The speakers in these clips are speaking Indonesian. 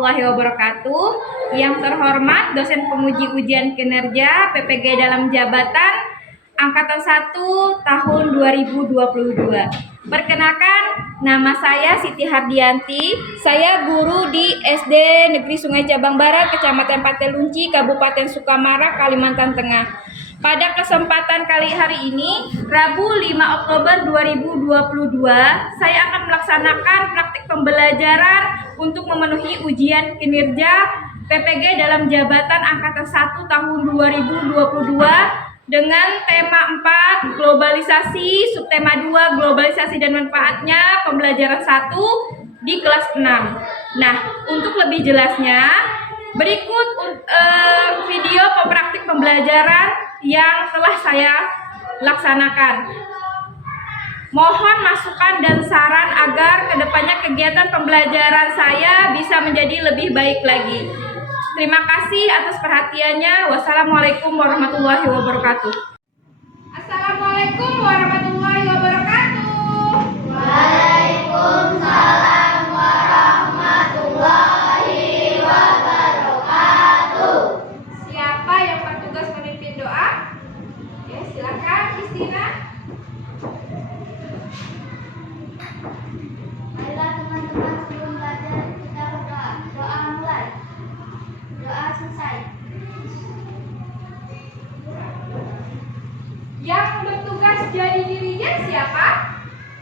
warahmatullahi wabarakatuh. Yang terhormat dosen penguji ujian kinerja PPG dalam jabatan Angkatan 1 tahun 2022. Perkenalkan, nama saya Siti Hardianti. Saya guru di SD Negeri Sungai Cabang Barat, Kecamatan Patelunci, Kabupaten Sukamara, Kalimantan Tengah. Pada kesempatan kali hari ini, Rabu 5 Oktober 2022, saya akan melaksanakan praktik pembelajaran untuk memenuhi ujian kinerja PPG dalam jabatan Angkatan 1 tahun 2022 dengan tema 4 globalisasi, subtema 2 globalisasi dan manfaatnya, pembelajaran 1 di kelas 6. Nah, untuk lebih jelasnya, berikut video praktik pembelajaran yang telah saya laksanakan. Mohon masukan dan saran agar kedepannya kegiatan pembelajaran saya bisa menjadi lebih baik lagi. Terima kasih atas perhatiannya. Wassalamualaikum warahmatullahi wabarakatuh. Assalamualaikum warahmatullahi wabarakatuh. Waalaikumsalam warahmatullahi wabarakatuh. Siapa yang bertugas memimpin doa? Ya, silakan Kristina. Marilah teman-teman sebelum belajar kita berdoa. Doa mulai. Doa selesai. Yang bertugas jadi dirinya siapa?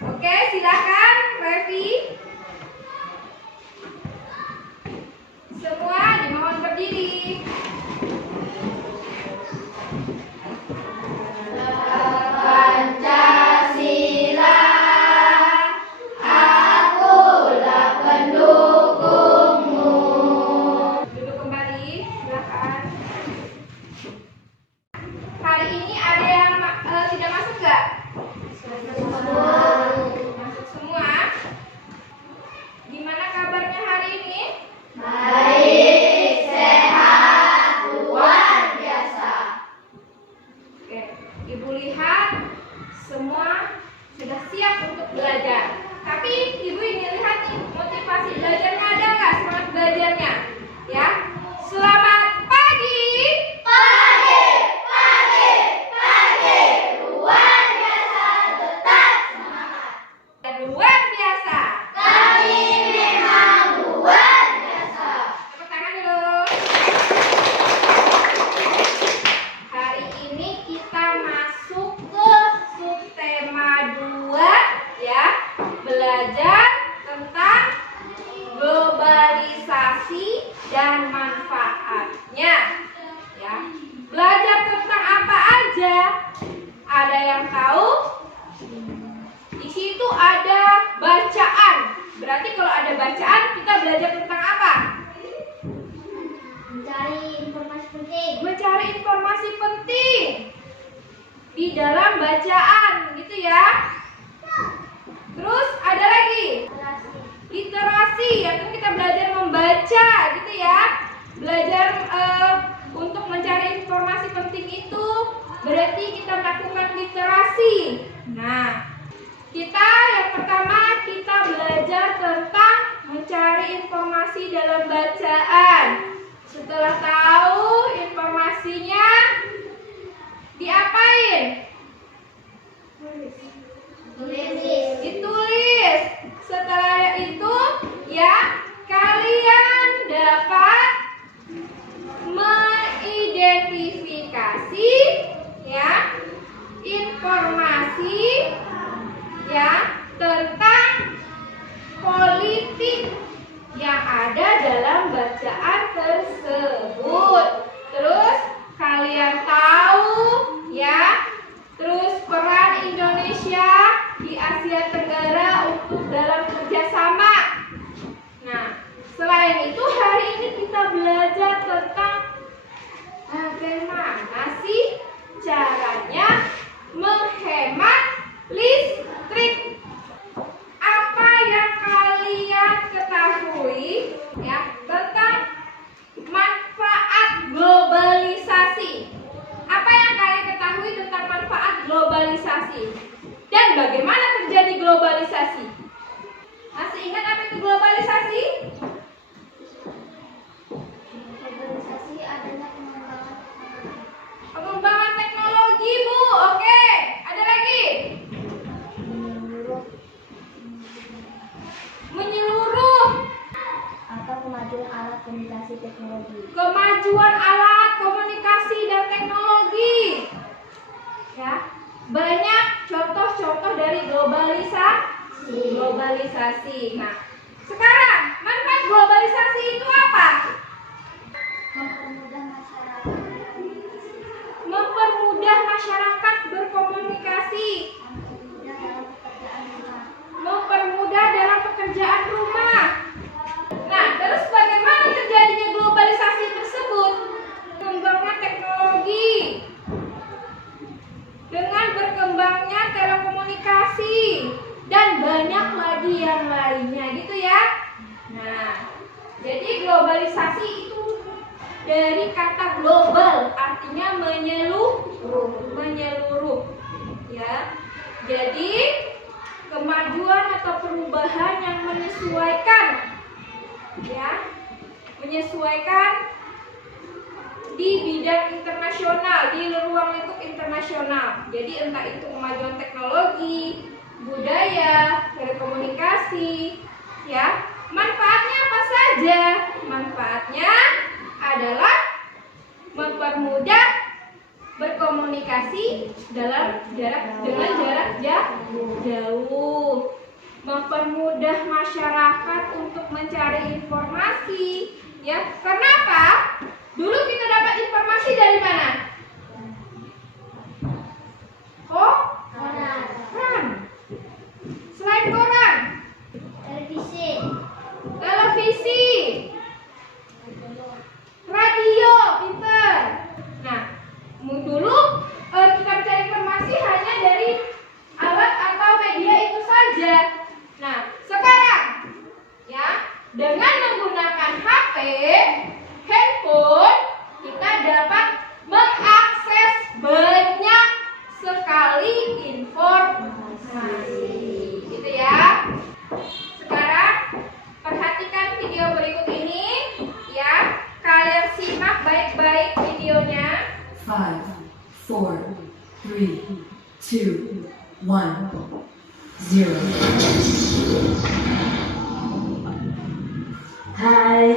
Oke, silakan Revi. Semua dimohon berdiri. Pancasila, akulah pendukungmu. Duduk kembali, silakan. Hari ini ada yang tidak masuk nggak? Masuk semua. Gimana kabarnya hari ini? Baik, sehat, luar biasa. Oke, Ibu lihat semua sudah siap untuk belajar. Tapi Ibu ingin lihat nih, motivasi belajarnya ada nggak? Semangat belajarnya, ya. Selamat pagi. Pagi, pagi, pagi, luar biasa, tetap semangat. Luar biasa. Kami memang luar biasa. Tepuk tangan dulu. Hari ini kita masuk ke subtema 2, ya. Belajar tentang globalisasi dan manfaatnya, ya. Belajar tentang apa aja? Ada yang tahu? Di situ ada bacaan. Berarti kalau ada bacaan, kita belajar tentang apa? Mencari informasi penting. Mencari informasi penting di dalam bacaan, gitu ya. Terus ada lagi literasi, yaitu kita belajar membaca, gitu ya. Belajar untuk mencari informasi penting itu berarti kita melakukan literasi. Nah, yang pertama kita belajar tentang mencari informasi dalam bacaan. Setelah tahu informasinya, diapain? Ditulis. Setelah itu, ya, kalian dapat mengidentifikasi, ya, informasi, ya, tentang politik yang ada dalam bacaan tersebut. Terus kalian tahu, ya, terus peran Indonesia di Asia Tenggara untuk dalam kerjasama. Nah, selain itu hari ini kita belajar tentang bagaimana sih caranya menghemat listrik. Apa yang kalian ketahui, ya, tentang manfaat globalisasi? Apa yang kalian ketahui tentang manfaat globalisasi? Dan bagaimana terjadi globalisasi? Masih ingat apa itu globalisasi? Kemajuan alat komunikasi dan teknologi. Ya, banyak contoh-contoh dari globalisasi. Nah, sekarang manfaat globalisasi itu apa? Mempermudah masyarakat berkomunikasi. Mempermudah masyarakat berkomunikasi. Mempermudah dalam pekerjaan rumah. Nah, terus bagaimana terjadinya globalisasi tersebut? Berkembangnya teknologi, dengan berkembangnya telekomunikasi, dan banyak lagi yang lainnya gitu ya. Nah, jadi globalisasi itu dari kata global, artinya menyeluruh ya. Jadi kemajuan atau perubahan yang menyesuaikan di bidang internasional, di ruang lingkup internasional. Jadi entah itu kemajuan teknologi, budaya, telekomunikasi, ya. Manfaatnya apa saja? Manfaatnya adalah mempermudah berkomunikasi dengan jarak jauh, mempermudah masyarakat untuk mencari informasi, ya. Kenapa? Dulu kita dapat informasi dari mana? Koran. Selain koran, televisi, radio, pinter. Nah, dulu kita mencari informasi hanya dari alat atau media itu saja. Nah, sekarang ya, dengan menggunakan HP, handphone, kita dapat mengakses banyak sekali informasi. Gitu ya. Sekarang perhatikan video berikut ini ya. Kalian simak baik-baik videonya. 5, 4, 3, 2, 1, 0. Hai.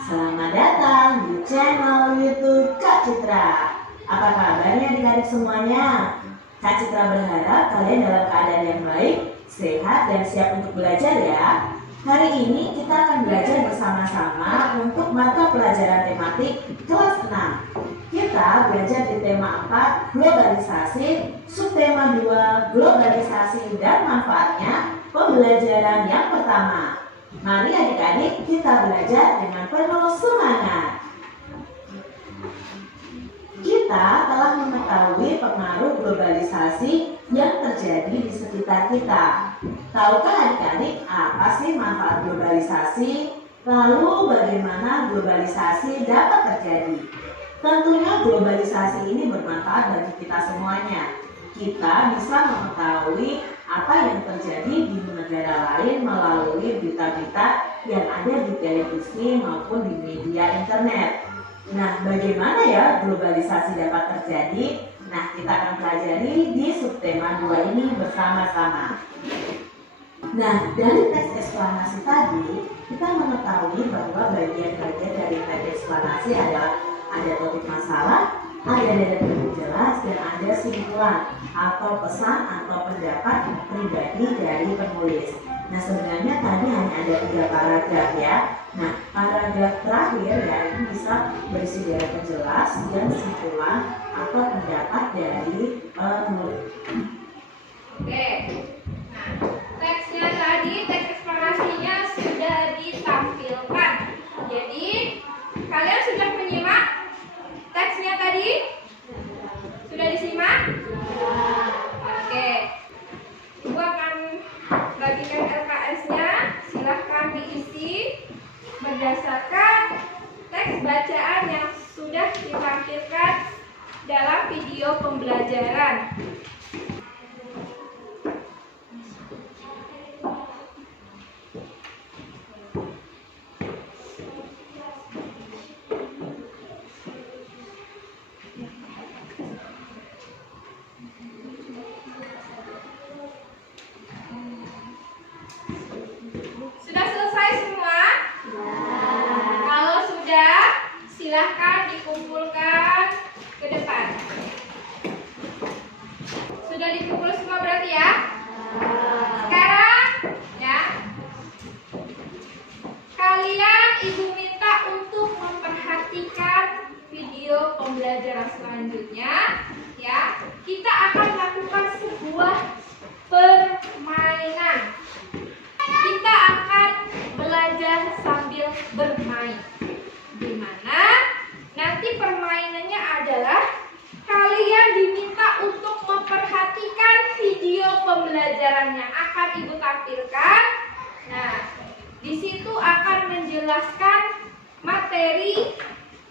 Selamat datang di channel YouTube Kak Citra. Apa kabarnya adik-adik semuanya? Kak Citra berharap kalian dalam keadaan yang baik, sehat, dan siap untuk belajar ya. Hari ini kita akan belajar bersama-sama untuk mata pelajaran tematik kelas 6. Kita belajar di tema 4, globalisasi, subtema 2, globalisasi dan manfaatnya, pembelajaran yang pertama. Mari adik-adik kita belajar dengan penuh semangat. Kita telah mengetahui pengaruh globalisasi yang terjadi di sekitar kita. Tahukah adik-adik apa sih manfaat globalisasi? Lalu bagaimana globalisasi dapat terjadi? Tentunya globalisasi ini bermanfaat bagi kita semuanya. Kita bisa mengetahui apa yang terjadi di negara lain melalui berita-berita yang ada di televisi maupun di media internet. Nah, bagaimana ya globalisasi dapat terjadi? Nah, kita akan pelajari di subtema 2 ini bersama-sama. Nah, dari teks eksplanasi tadi, kita mengetahui bahwa bagian-bagian dari teks eksplanasi adalah ada topik masalah, ada data jelas, dan ada simpulan atau pesan atau pendapat pribadi dari penulis. Nah, sebenarnya tadi hanya ada 3 paragraf ya. Nah, paragraf terakhir ya itu bisa berisi data penjelas dan simpulan atau pendapat dari penulis. Oke. Nah, teksnya tadi, teks eksplanasinya sudah ditampilkan. Jadi, kalian sudah menyimak teksnya tadi? Sudah disimak? Oke. Ibu akan bagikan LKS-nya. Silahkan diisi berdasarkan teks bacaan yang sudah ditampilkan dalam video pembelajaran. Sudah selesai semua? silahkan dikumpulkan ke depan. Sudah dikumpul semua berarti ya? Sekarang ya, kalian ibu minta untuk memperhatikan video pembelajaran selanjutnya ya. Kita akan melakukan sebuah permainan. Kita akan belajar sambil bermain. Di mana nanti permainannya adalah kalian diminta untuk memperhatikan video pembelajarannya akan ibu tampilkan. Nah, di situ akan menjelaskan materi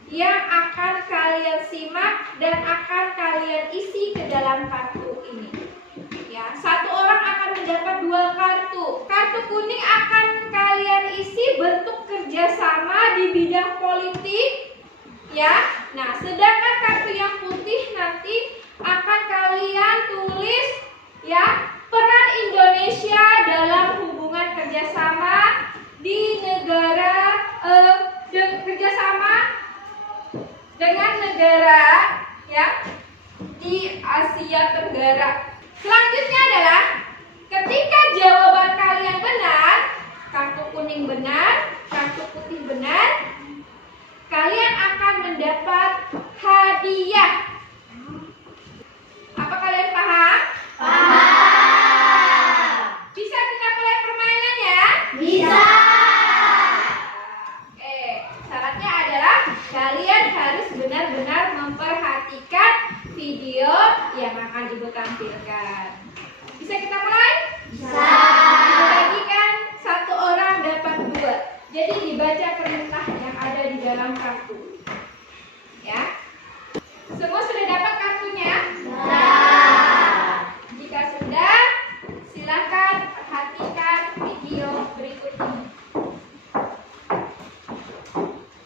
yang akan kalian simak dan akan kalian isi ke dalam kartu ini. Ya, satu orang akan mendapat 2 kartu. Kartu kuning akan kalian isi bentuk kerjasama di bidang politik. Ya, nah sedangkan kartu yang putih nanti akan kalian tulis ya peran Indonesia dalam hubungan kerjasama di negara kerjasama dengan negara ya di Asia Tenggara. Selanjutnya adalah ketika jawaban kalian benar, kartu kuning benar, kartu putih benar, kalian akan mendapat hadiah. Apa kalian paham? Paham. Bisa kita mulai permainannya? Bisa. Syaratnya adalah kalian harus benar-benar memperhatikan video yang akan ibu tampilkan. Bisa kita mulai? Bisa. Dibagikan satu orang dapat 2. Jadi dibaca perintah yang ada di dalam kartu. Ya. Semua sudah dapat kartunya? Jika sudah, silakan perhatikan video berikut ini.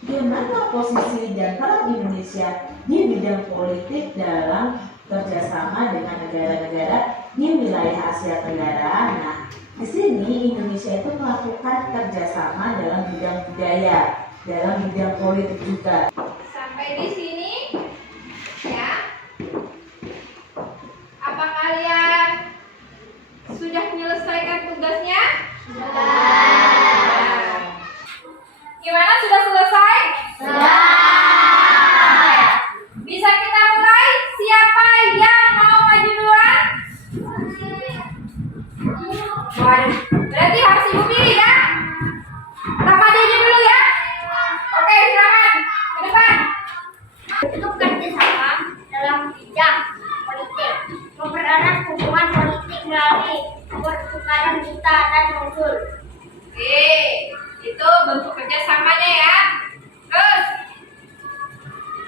Gimana posisi dan peran Indonesia di bidang politik dalam kerjasama dengan negara-negara di wilayah Asia Tenggara? Nah, di sini Indonesia itu melakukan kerjasama dalam bidang budaya, dalam bidang politik juga. Sampai di sini, ya. Apa kalian sudah menyelesaikan tugasnya? Gimana, sudah selesai? Bisa kita mulai? Siapa yang mau maju duluan? Waduh, berarti harus ibu pilih ya. Rahmadi aja dulu ya. Oke, silakan ke depan. Untuk kerjasama dalam bidang politik, mempererat hubungan politik melalui pertukaran duta dan konsul. Oke, itu bentuk kerjasamanya ya. Terus,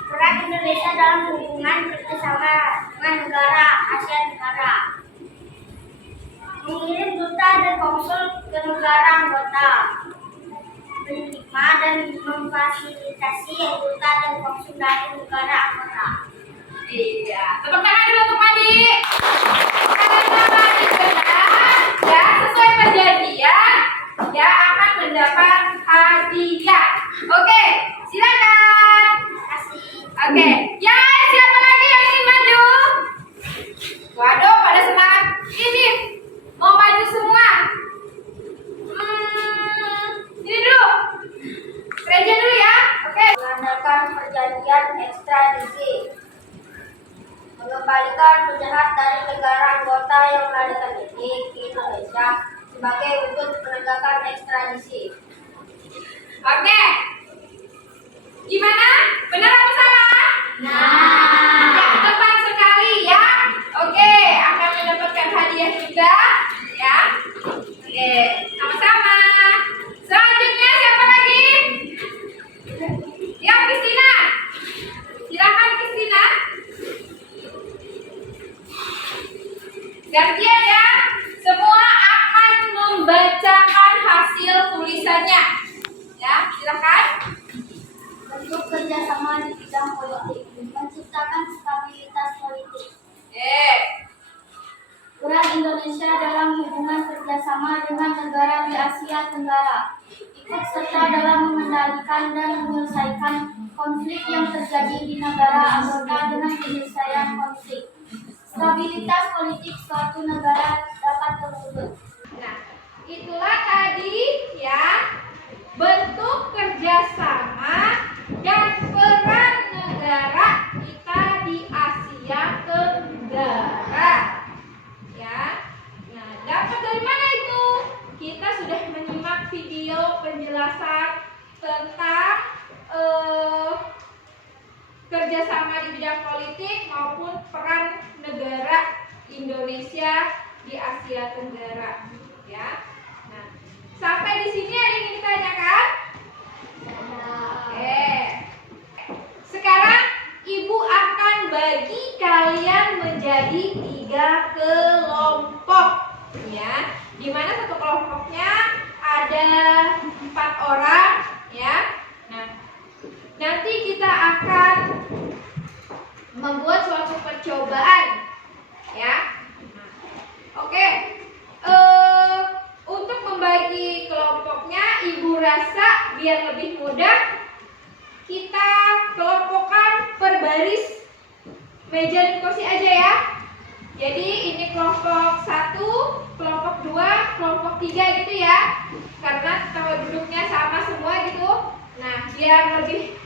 Peran Indonesia dalam hubungan kerjasama dengan negara Asia Tenggara. Mengirim duta dan konsul ke negara anggota. Menerima dan memfasilitasi duta dan konsul dari negara anggota. iya. Tepuk tangan dulu untuk Madi. Karena Madi benar, ya sesuai perjanjian, ya akan mendapat hadiah. Oke, silakan. Oke, ya siapa lagi yang ingin maju? Waduh, pada semangat ini mau maju semua. Ini dulu, Reja dulu ya. Oke. Mengandalkan perjanjian ekstradisi. Mengembalikan penjahat dari negara anggota yang melarikan diri ke Indonesia sebagai wujud penegakan ekstradisi. Oke. Gimana? Benar apa salah? Ya, tepat sekali ya. Oke, akan mendapatkan hadiah juga ya. Oke, sama-sama. Selanjutnya siapa lagi? Ya, Kristina. Silakan Kristina. Gantian ya. Semua akan membacakan hasil tulisannya. Ya, silakan. Bentuk kerjasama di bidang politik, menciptakan stabilitas politik. Peran Indonesia dalam hubungan kerjasama dengan negara di Asia Tenggara, ikut serta dalam mengendalikan dan menyelesaikan konflik yang terjadi di negara anggota dengan penyelesaian konflik. Stabilitas politik suatu negara dapat terwujud. Nah, itulah tadi ya bentuk kerjasama dan peran negara kita di Asia Tenggara. Ya, nah dapat dari mana itu? Kita sudah menyimak video penjelasan tentang kerjasama di bidang politik maupun peran negara Indonesia di Asia Tenggara. Ya, nah sampai di sini ada yang ditanyakan? Oke. Sekarang Ibu akan bagi kalian menjadi 3 kelompok, ya. Di mana satu kelompoknya ada 4 orang, ya. Nah, nanti kita akan membuat suatu percobaan, ya. Nah, oke. Untuk membagi kelompoknya, Ibu rasa biar lebih mudah, kita kelompokkan per baris meja dan kursi aja ya. Jadi ini kelompok 1, kelompok 2, kelompok 3 gitu ya. Karena tempat duduknya sama semua gitu. Nah, biar lebih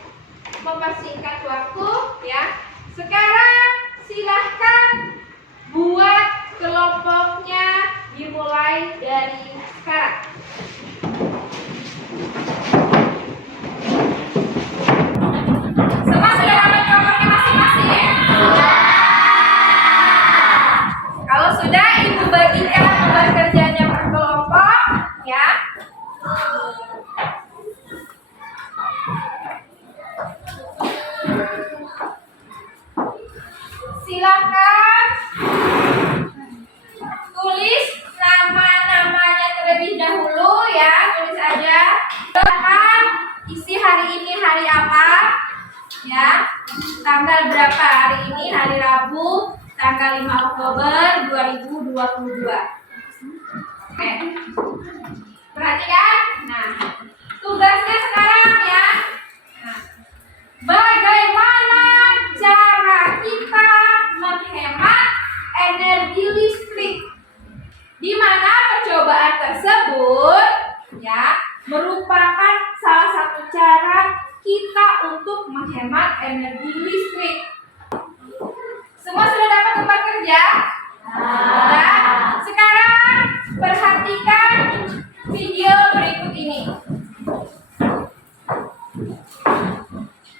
mempersingkat waktu ya. Sekarang silahkan buat kelompoknya, dimulai dari sekarang. Semua sudah dapat kelompoknya masing-masing? Kalau sudah, Ibu bagikan beban kerjanya per kelompok, ya. Silakan tulis nama-namanya terlebih dahulu ya, tulis aja. Silakan isi hari ini hari apa, ya. Tanggal berapa hari ini, hari Rabu, tanggal 5 Oktober 2022. Oke. Perhatikan. Nah, tugasnya sekarang ya. Nah, bagaimana cara kita menghemat energi listrik? Di mana percobaan tersebut ya merupakan salah satu cara kita untuk menghemat energi listrik. Semua sudah dapat tempat kerja? Nah, sekarang perhatikan video berikut ini.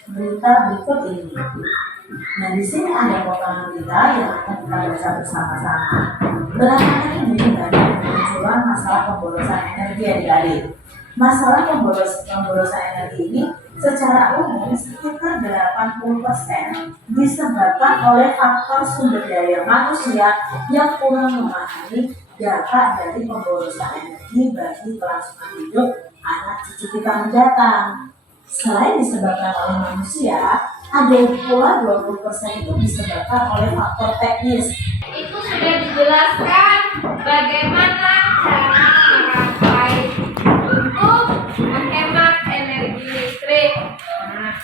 Berita berikut ini. Nah, di sini ada potongan berita yang akan kita baca bersama-sama. Belakangan ini banyak bermunculan masalah pemborosan energi adik-adik. Masalah pemborosan energi ini secara umum sekitar 80% disebabkan oleh faktor sumber daya manusia yang kurang memahami dampak dari pemborosan energi bagi kelangsungan hidup anak cucu kita mendatang. Selain disebabkan oleh manusia, ada pula 20% itu disebabkan oleh faktor teknis. Itu sudah dijelaskan bagaimana cara merangkai untuk menghemat energi listrik. Nah,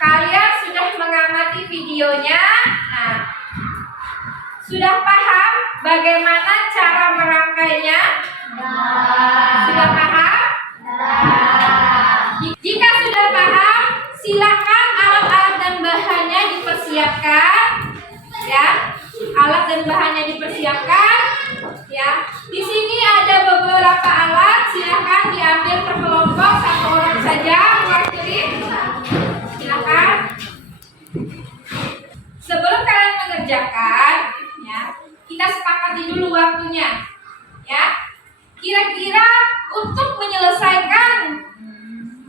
kalian sudah mengamati videonya. Nah, sudah paham bagaimana cara merangkainya? Sudah paham? Jika sudah paham, silakan alat-alat dan bahannya dipersiapkan, ya. Alat dan bahannya dipersiapkan, ya. Di sini ada beberapa alat, silakan diambil per kelompok, 1 orang saja mewakili. Silakan. Sebelum kalian mengerjakan, ya, kita sepakati dulu waktunya, ya. Kira-kira untuk menyelesaikan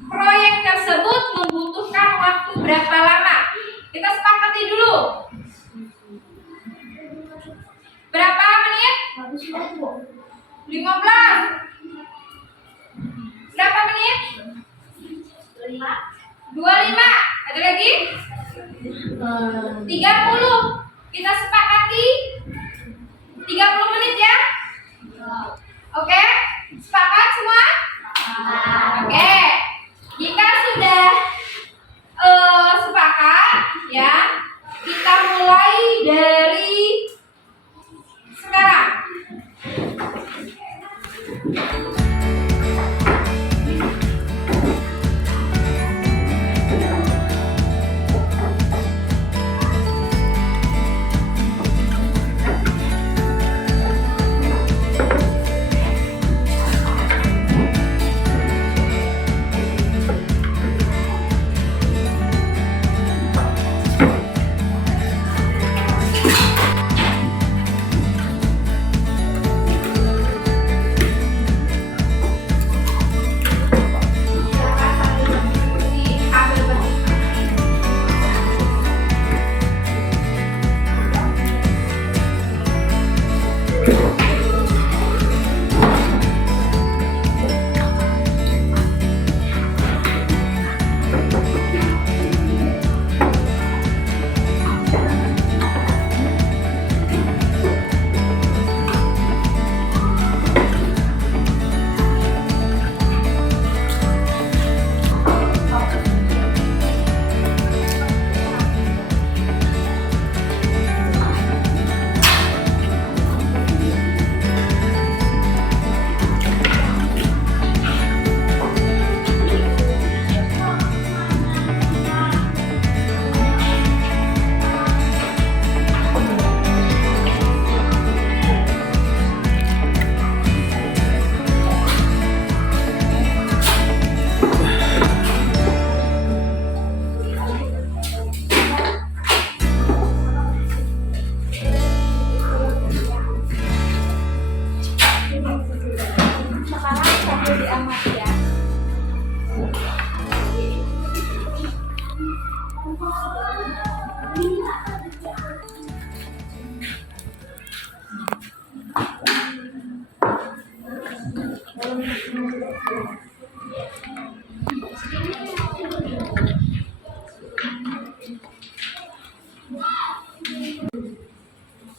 proyek tersebut membutuhkan waktu berapa lama? Kita sepakati dulu. Berapa menit? 15. Berapa menit? 25. Ada lagi? 30. Kita sepakati 30 menit ya. Oke? Sepakat semua? Oke. Jika sudah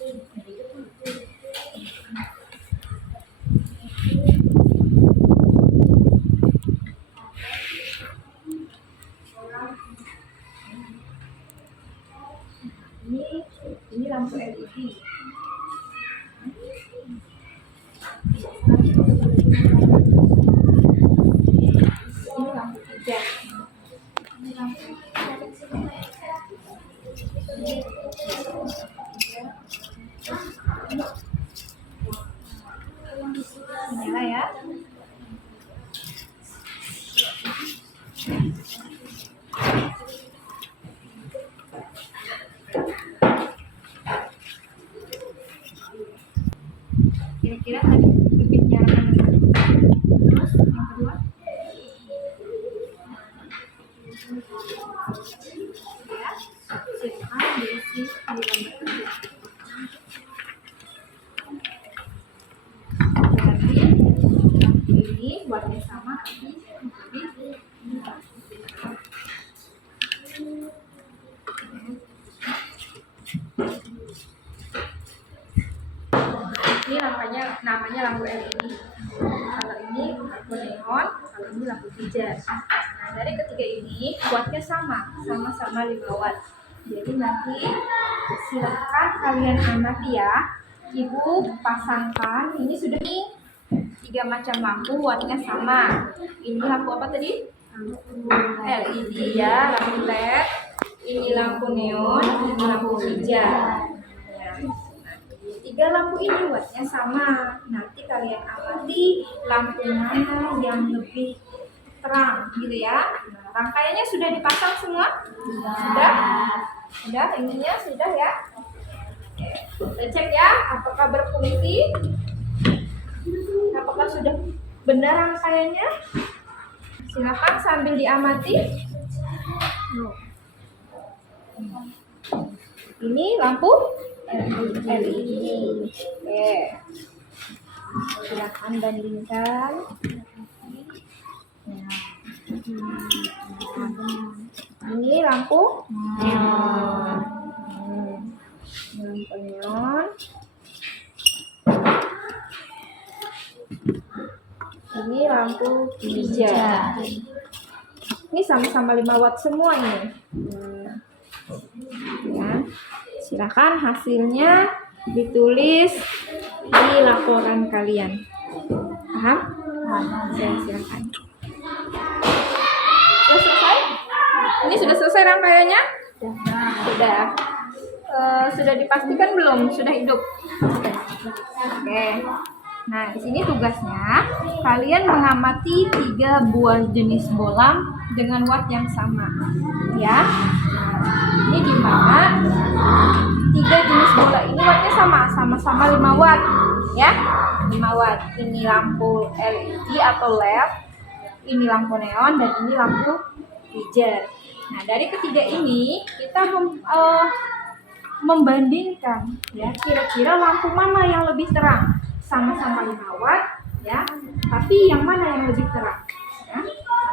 Ini lampu LED. Ini lampu hijau. Nyala ya. Kira-kira tadi lebih nyala mana? Terus yang kedua, ya, silakan diisi di lampu hijau. Berarti ini buatnya sama, jadi ini namanya lampu LED. Kalau ini lampu neon, kalau ini lampu hijau. Nah, dari ketiga ini wattnya sama-sama 5 watt. Jadi nanti silahkan kalian amati ya. Ibu pasangkan, ini sudah nih 3 macam lampu, wattnya sama. Ini lampu apa tadi? LED ya, lampu LED. Ini lampu neon, ini lampu hijau. 3 lampu ini wattnya sama. Nanti kalian amati lampu mana yang lebih terang gitu ya. Nah, rangkaiannya sudah dipasang semua? Sudah, ininya sudah ya. Oke. Kita cek ya apakah berfungsi. Apakah sudah benar rangkaiannya? Silakan sambil diamati. Ini lampu LED. Oke. Silakan bandingkan. Ini lampu neon. Lampu neon. Ini lampu hijau. Ini sama-sama 5 watt semua ini. Ya. Silakan hasilnya ditulis di laporan kalian. Paham? Ya, silakan. Sudah selesai? Ini sudah selesai rangkaiannya? Sudah. Sudah dipastikan belum? Sudah hidup? Oke. Nah, di sini tugasnya kalian mengamati 3 buah jenis bolam dengan watt yang sama. Ya. Ini di mana 3 jenis bola ini wattnya sama-sama 5 watt ya, 5 watt. Ini lampu LED atau LED, ini lampu neon, dan ini lampu hijau. Nah, dari ketiga ini kita membandingkan ya, kira-kira lampu mana yang lebih terang. Sama-sama 5 watt ya, tapi yang mana yang lebih terang ya.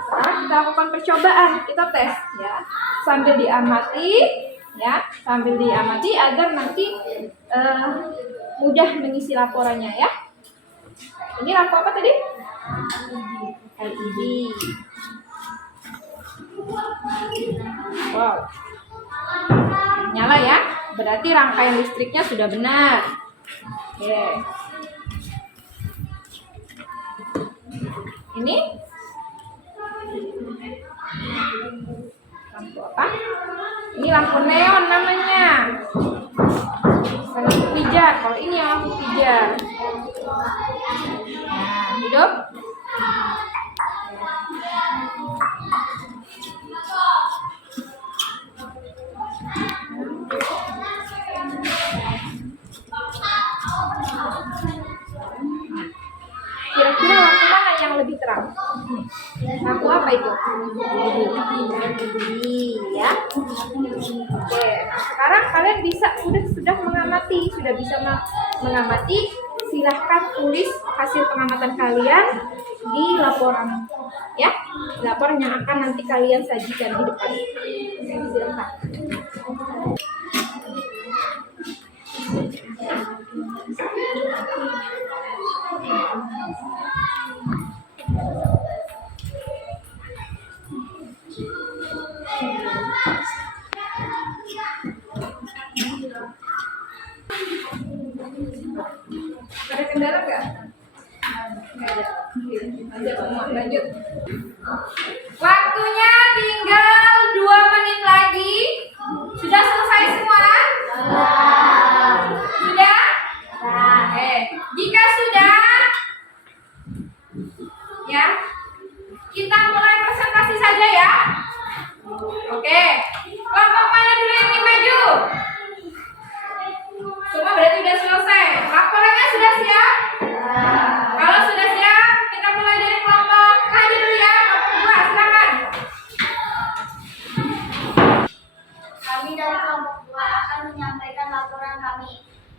Sekarang kita lakukan percobaan, kita tes ya, sambil diamati ya, sambil diamati agar nanti mudah mengisi laporannya ya. Ini lampu apa tadi? LED. Wow, nyala ya, berarti rangkaian listriknya sudah benar. Oke. Ini lampu apa? Ini lampu neon namanya. Bukan lampu hijau. Kalau ini yang lampu hijau. Nah, hidup. Kira-kira lampu mana yang lebih terang? Lampu apa itu? Ya. Oke. Nah, sekarang kalian sudah mengamati, sudah bisa mengamati. Silahkan tulis hasil pengamatan kalian di laporan, ya. Laporan yang akan nanti kalian sajikan di depan. Oke, silakan. Ada kendala nggak? Nggak ada. Oke, lanjut semua. Lanjut. Waktunya tinggal 2 menit lagi. Sudah selesai semua? Sudah? Oke. Jika sudah, ya, kita mulai presentasi saja ya. Oke. Kelompok mana dulu yang ingin maju? Semua berarti sudah selesai. Laporannya sudah siap? Kalau sudah siap, kita mulai dari kelompok aja dulu ya. Kelompok 2, silakan. Kami dari kelompok 2 akan menyampaikan laporan kami.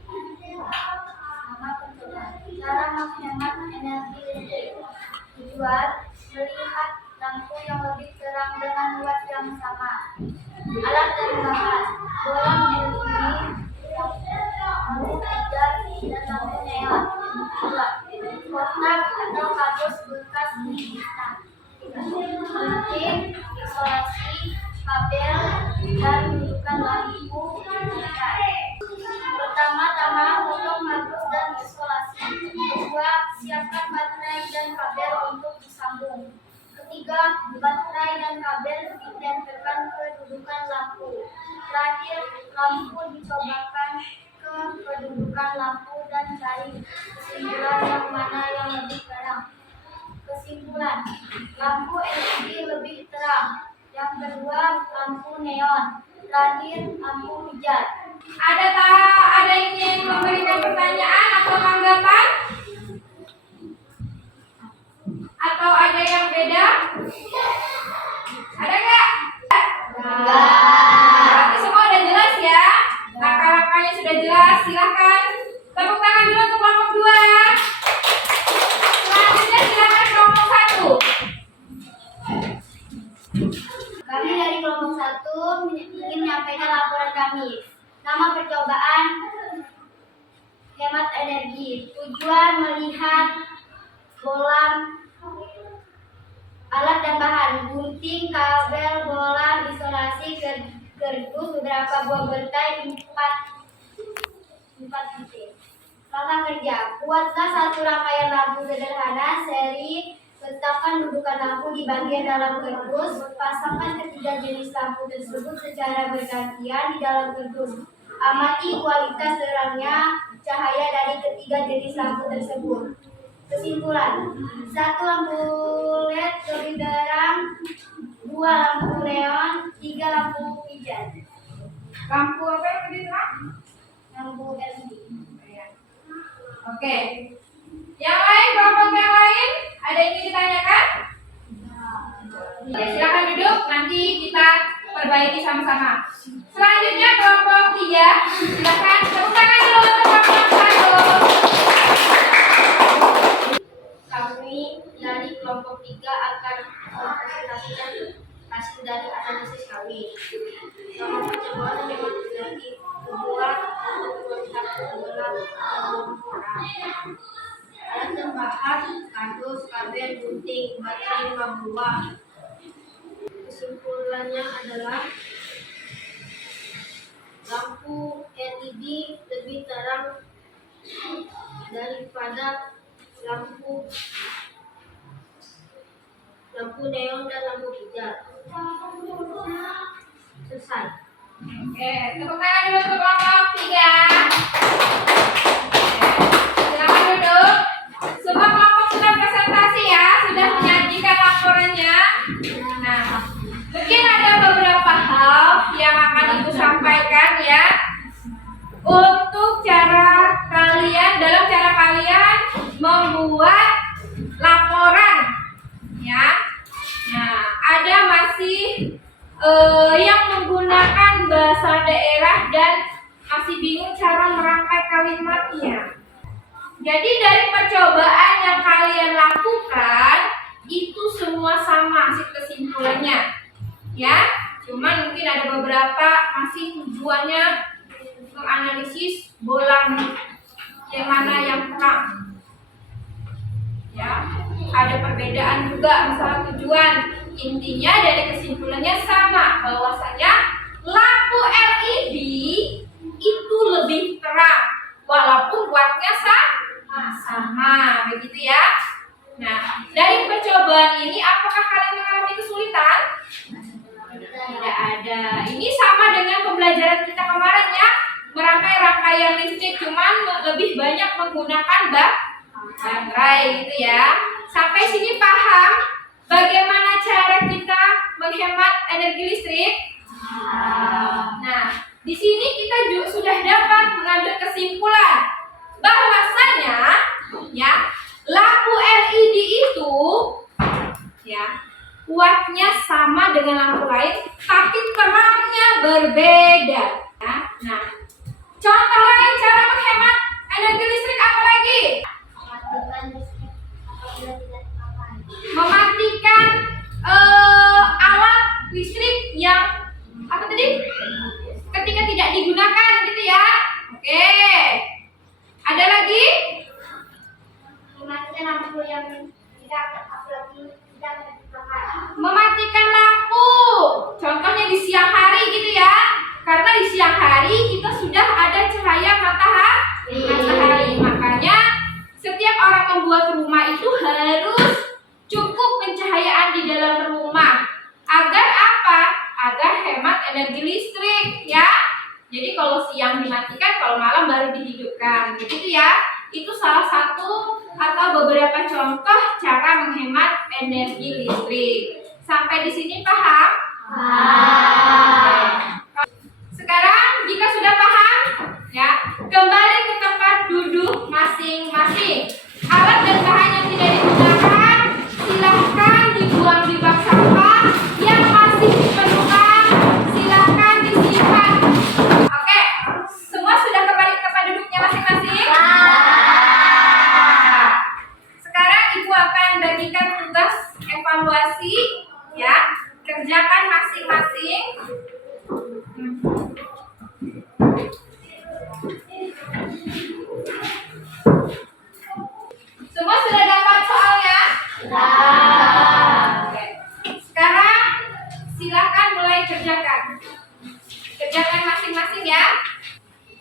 Nama percobaan. Cara menghemat energi listrik. Tujuan melihat lampu yang lebih terang dengan watt yang sama. Alat dan bahan. Bolam LED, lampu hijau dan lampu neon. 2. Kotak atau kardus bekas di instan. 3. Gunting, isolasi, kabel, dan dudukan lampu hijau. Pertama-tama potong kardus dan isolasi. 2. Siapkan baterai dan kabel untuk disambung. 3. Baterai dan kabel ditempelkan ke dudukan lampu. Terakhir, lampu dicobakan ke kedudukan lampu dan cari kesimpulan yang mana yang lebih terang. Kesimpulan, lampu LED lebih terang. Yang kedua, lampu neon. Terakhir, lampu hijau. Ada yang ingin memberikan pertanyaan atau tanggapan? Atau ada yang beda? Ada nggak? Berarti semua udah jelas ya? Langkah-langkahnya sudah jelas. Silakan tepuk tangan dulu untuk kelompok 2. Selanjutnya silakan kelompok 1. Kami dari kelompok 1 ingin menyampaikan laporan kami. Nama percobaan hemat energi. Tujuan melihat bolam, alat dan bahan. Gunting, kabel, bolam, isolasi, kardus, beberapa buah bertai, 4 titik. Langkah kerja. Buatlah satu rangkaian lampu sederhana seri. Letakkan dudukan lampu di bagian dalam kardus. Pasangkan ketiga jenis lampu tersebut secara bergantian di dalam kardus. Amati kualitas terangnya cahaya dari ketiga jenis lampu tersebut. Kesimpulan, 1 lampu LED lebih terang, 2 lampu neon, 3 lampu hijau. Lampu apa yang lebih terang? Lampu LED. Oke. Yang lain, kelompok yang lain, ada yang ingin ditanyakan? Oke, silakan duduk, nanti kita perbaiki sama-sama. Selanjutnya kelompok 3, silakan tepuk tangan dulu untuk kelompok 1. Kami dari kelompok 3 akan mempresentasikan hasil dari analisis kami. Nama percobaan memang energi. Tujuan untuk melihat bola alat dan bahan, kardus, kabel, gunting, baterai 5 buah. Kesimpulannya adalah lampu LED lebih terang daripada lampu neon dan lampu hijau. Selesai. Oke, tepuk tangan dulu untuk kelompok 3. Silakan duduk. Semua kelompok sudah presentasi ya, sudah menyajikan laporannya. Nah, mungkin ada beberapa hal yang akan Ibu sampaikan ya. Untuk cara kalian membuat laporan ya. Nah, ada masih yang menggunakan bahasa daerah dan masih bingung cara merangkai kalimatnya. Jadi dari percobaan yang kalian lakukan itu semua sama hasil kesimpulannya, ya. Cuman mungkin ada beberapa masih tujuannya menganalisis bolam yang mana yang terang, ya. Ada perbedaan juga masalah tujuan. Intinya dari kesimpulannya sama, bahwasanya lampu LED itu lebih terang walaupun wattnya begitu ya. Nah, dari percobaan ini apakah kalian mengalami kesulitan? Tidak ada. Ini sama dengan pembelajaran kita kemarin ya, merangkai rangkaian listrik, cuman lebih banyak menggunakan baterai gitu ya. Sampai sini paham bagaimana cara kita menghemat energi listrik? Nah, di sini kita juga sudah dapat mengambil kesimpulan bahwasanya ya, lampu LED itu ya wattnya sama dengan lampu lain, tapi terangnya berbeda. Ya. Nah, contoh lain cara menghemat energi listrik apa lagi? Mematikan alat listrik yang apa tadi? Ketika tidak digunakan gitu ya. Oke. Ada lagi? Mematikan lampu yang tidak dipakai. Mematikan lampu. Contohnya di siang hari gitu ya. Karena di siang hari kita sudah ada cahaya matahari. Makanya setiap orang membuat rumah itu harus cukup pencahayaan di dalam rumah. Agar apa? Agar hemat energi listrik ya. Jadi kalau siang dimatikan, kalau malam baru dihidupkan. Begitu ya. Itu salah satu atau beberapa contoh cara menghemat energi listrik. Sampai di sini paham? Sekarang jika sudah paham, ya, kembali ke tempat duduk masing-masing. Alat dan bahan yang tidak digunakan silahkan dibuang di bak sampah. Yang masih diperlukan silahkan disimpan. Oke, semua sudah kembali ke tempat duduknya masing-masing? Sekarang Ibu akan bagikan tugas evaluasi, ya. Kerjakan masing-masing. Semua sudah dapat soalnya? Oke. Sekarang silakan mulai kerjakan. Kerjakan masing-masing ya.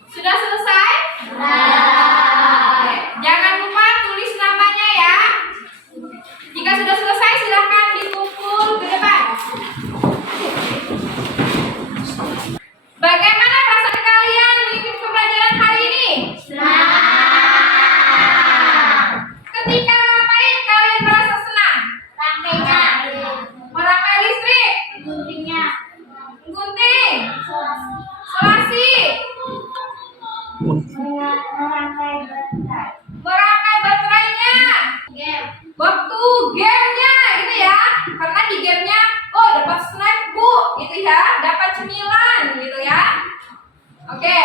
Sudah selesai? Oke. Jangan lupa tulis namanya ya. Jika sudah selesai silakan dikumpul ke depan. Bagaimana perasaan kalian mengikuti pembelajaran hari ini? Ketika ngapain kalian merasa senang? Merangkai listrik? Gunting? Solasi? Merangkai baterainya? Waktu gamenya gitu ya. Karena di gamenya dapat snack bu gitu ya, dapat cemilan gitu ya. Oke,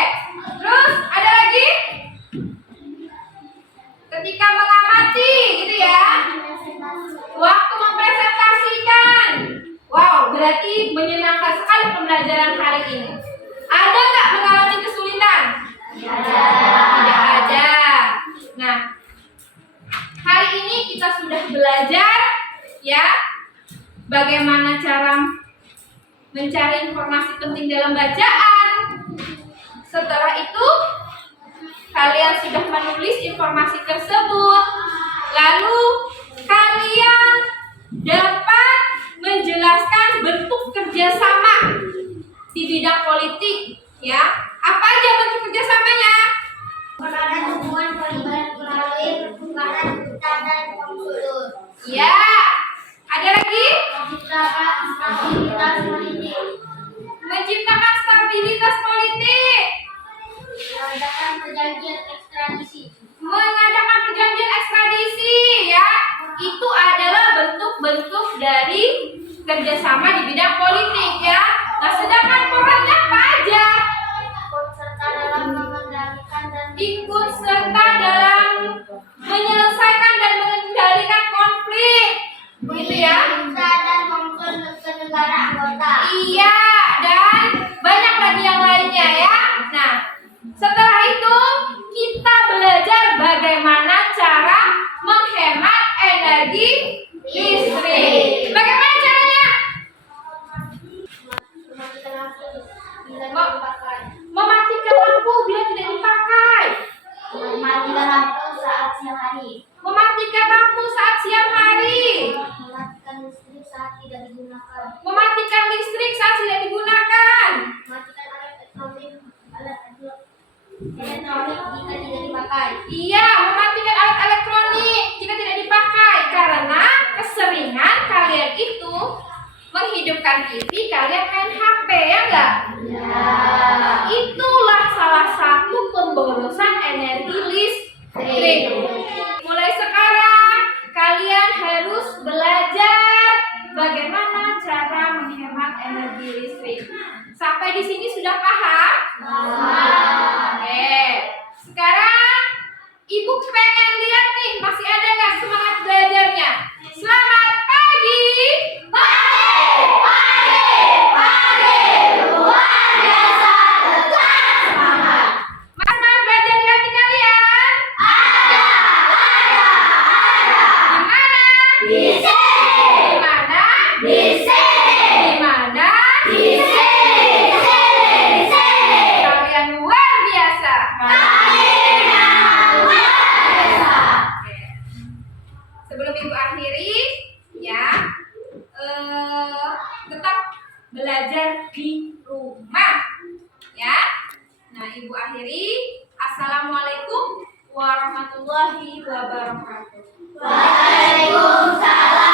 terus ada lagi ketika mengamati gitu ya, waktu mempresentasikan. Wow, berarti menyenangkan sekali pembelajaran hari ini. Ada nggak mengalami kesulitan? Tidak ada. Nah, hari ini kita sudah belajar ya bagaimana cara mencari informasi penting dalam bacaan. Setelah itu kalian sudah menulis informasi tersebut. Lalu kalian dapat menjelaskan bentuk kerjasama di bidang politik ya. Apa aja bentuk kerjasamanya? Peran hubungan terlibat melalui pertukaran data dan konsul. Ya. Ada lagi? Menciptakan stabilitas politik. Menciptakan stabilitas politik. Mengadakan perjanjian ekstradisi. Mengadakan perjanjian ekstradisi ya. Itu adalah bentuk-bentuk dari kerjasama di bidang politik ya. Nah, sedangkan perannya apa aja? Ikut serta dalam menyelesaikan dan mengendalikan konflik. Begitu ya? Dan konsul ke negara anggota. Iya, dan banyak lagi yang lainnya ya. Nah, setelah itu kita belajar bagaimana cara menghemat energi listrik. Bagaimana caranya? Mematikan lampu bila tidak dipakai. Mematikan lampu saat siang hari. Mematikan mematikan lampu saat siang hari. Mematikan listrik saat tidak digunakan. Mematikan listrik saat tidak digunakan. Mematikan alat elektronik jika tidak dipakai. Iya, mematikan alat elektronik jika tidak dipakai. Karena keseringan kalian itu menghidupkan TV, kalian main HP, ya enggak? Ya. Itulah salah satu pemborosan energi listrik. Mulai sekarang kalian harus belajar bagaimana cara menghemat energi listrik. Sampai di sini sudah paham? Oke. Sekarang Ibu pengen lihat nih, masih ada nggak semangat belajarnya? Selamat pagi. Mas, belajar di hati kalian? Di mana? Di mana? Kalian luar biasa. Oke. Sebelum Ibu akhiri, ya, tetap belajar di rumah, ya. Nah, Ibu akhiri. Assalamualaikum warahmatullahi wabarakatuh. Waalaikumsalam.